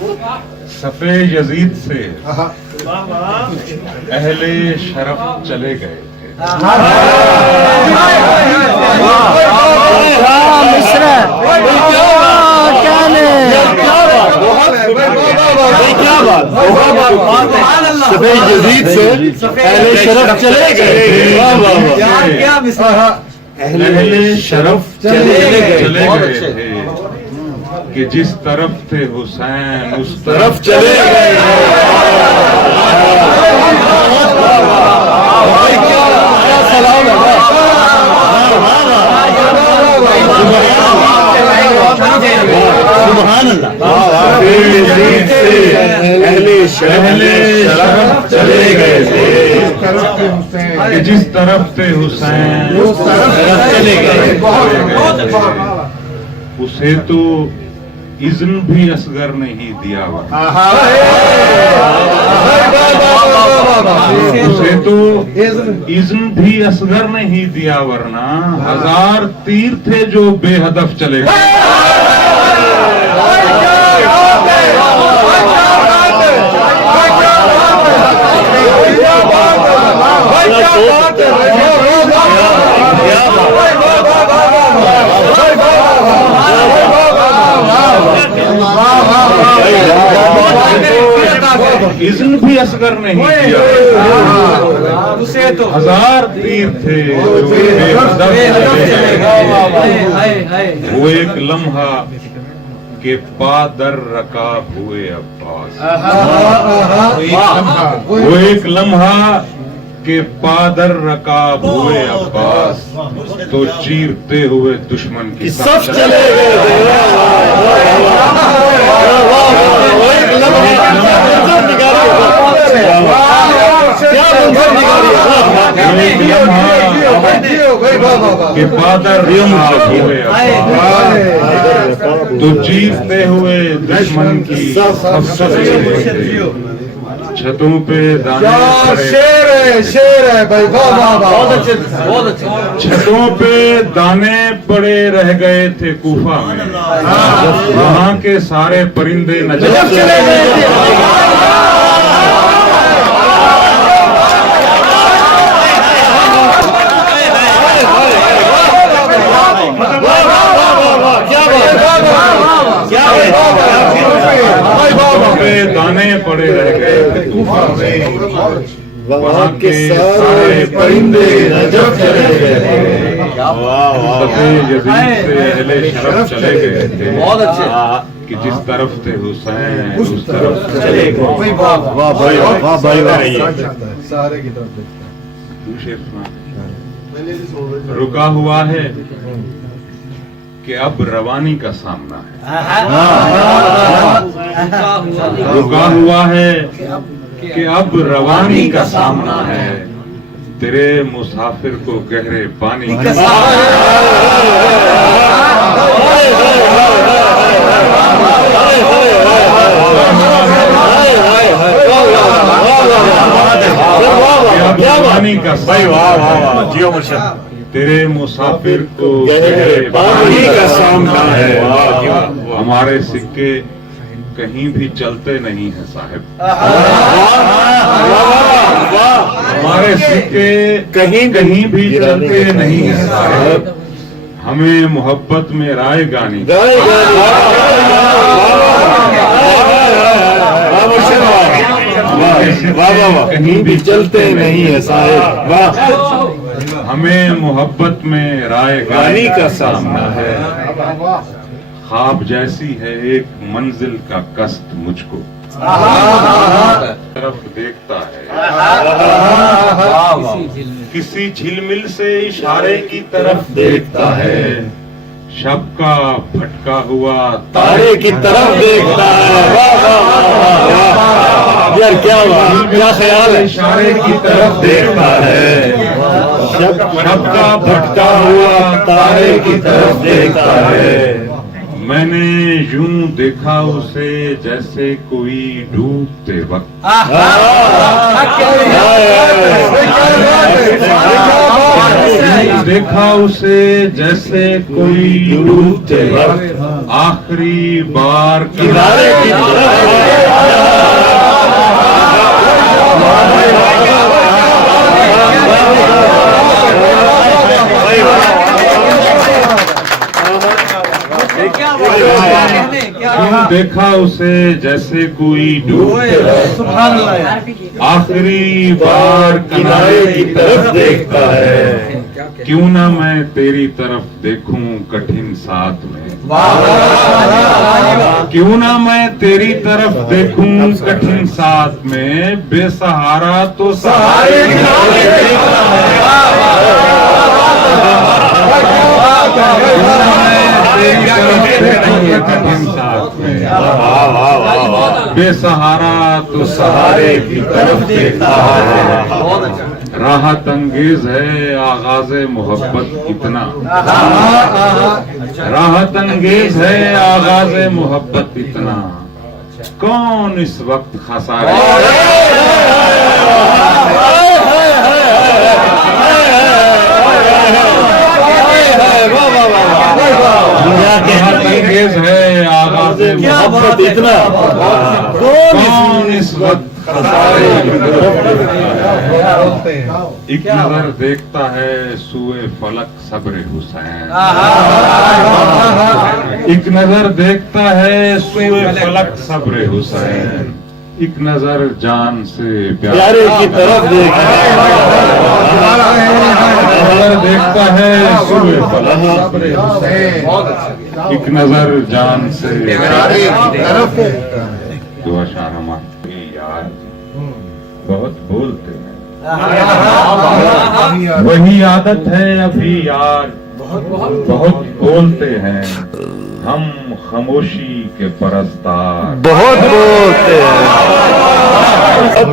सफ़े Yazid से अहले शरफ चले गए थे। सफ़े यजीद से अहले शरफ चले गए थे। अहले शरफ चले गए थे कि जिस तरफ थे हुसैन उस तरफ चले गए। सुभान अल्लाह। अहले शरफ चले गए थे कि जिस तरफ थे हुसैन उस तरफ चले गए। उसे तो इज़्न भी असगर नहीं दिया उसे तो इज़्न भी असगर नहीं दिया, वरना 1000 तीर थे जो बेहदफ चले गए। इज़्न भी असगर नहीं दिया, उसे तो 1000 तीर थे वो एक लम्हा के पादर रकाब हुए अब्बास। वो एक लम्हा के पादर रकाब हुए अब्बास, तो चीरते हुए दुश्मन की सब चले गए। के पादर हुए तो चीरते हुए दुश्मन की सब चले गए। छतों पे दाने शेर है भाई, बहुत अच्छे। छतों पे दाने पड़े रह गए थे कूफा में, वहाँ के सारे परिंदे नजर चले गए थे। दाने पड़े रह गए थे कूफा में, वहाँ के सारे परिंदे नजर चले गए थे। सफ़े यजीद से अहले शरफ चले गए थे, बहुत अच्छे, कि जिस तरफ थे हुसैन उस तरफ चले गए। वाह भाई, वाह भाई, सारे की तरफ रुका हुआ है कि अब रवानी का सामना है। रुका हुआ है कि अब रवानी का सामना है, तेरे मुसाफिर को गहरे पानी का तेरे मुसाफिर को गहरे पानी का सामना है। हमारे सिक्के कहीं भी चलते नहीं है साहिब, हमारे सिक्के कहीं भी चलते नहीं है साहिब। हमें मोहब्बत में राय गानी कहीं भी चलते नहीं है साहिब। हमें मोहब्बत में राय गानी का सामना है। ख्वाब जैसी है एक मंजिल का कष्ट मुझको, तरफ देखता है किसी झिलमिल से इशारे की तरफ देखता है। शब का भटका हुआ तारे की तरफ देखता है। यार क्या ख्याल है, इशारे की तरफ देखता है। शब का भटका हुआ तारे की तरफ देखता है। मैंने यूं देखा उसे जैसे कोई डूबते वक्त, यूं देखा उसे जैसे कोई डूबते वक्त, आखिरी बार किनारे की यूं देखा उसे जैसे कोई डूबते वक्त, आखिरी बार किनारे की तरफ देखता है। क्यों ना मैं तेरी तरफ देखूं कठिन साथ में, क्यों ना मैं तेरी तरफ देखूं कठिन साथ में, बेसहारा तो सहारे कठिन साथ में, बेसहारा तो सहारे की तरफ देखता है। राहत अंगेज है आगाज़े मोहब्बत इतना, राहत अंगेज है आगाज़े मोहब्बत इतना, कौन इस वक्त खसारे अंगेज है आगाज़े मोहब्बत इतना, कौन इस वक्त एक नजर देखता है सुए फलक सब्र हुसैन, एक नजर देखता है सुए फलक सब्र हुसैन, एक नजर जान से प्यारे की तरफ देखता है सुए फलक सब्र हुसैन, एक नजर जान से प्यारे की तरफ। दुआ शाहनवाज यार बहुत बोलते हैं, वही आदत है अभी यार, बहुत बोलते हैं हम खामोशी के परस्तार, बहुत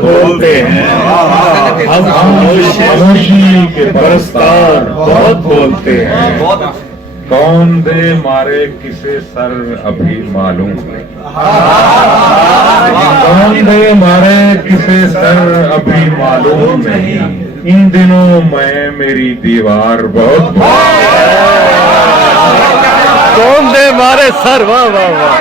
बोलते हैं हम खामोशी के परस्तार, बहुत बोलते हैं। कौन दे मारे किसे सर अभी मालूम, कौन दे मारे किसे सर अभी मालूम नहीं, इन दिनों मैं मेरी दीवार बहुत कौन दे मारे सर, वाह वाह वाह।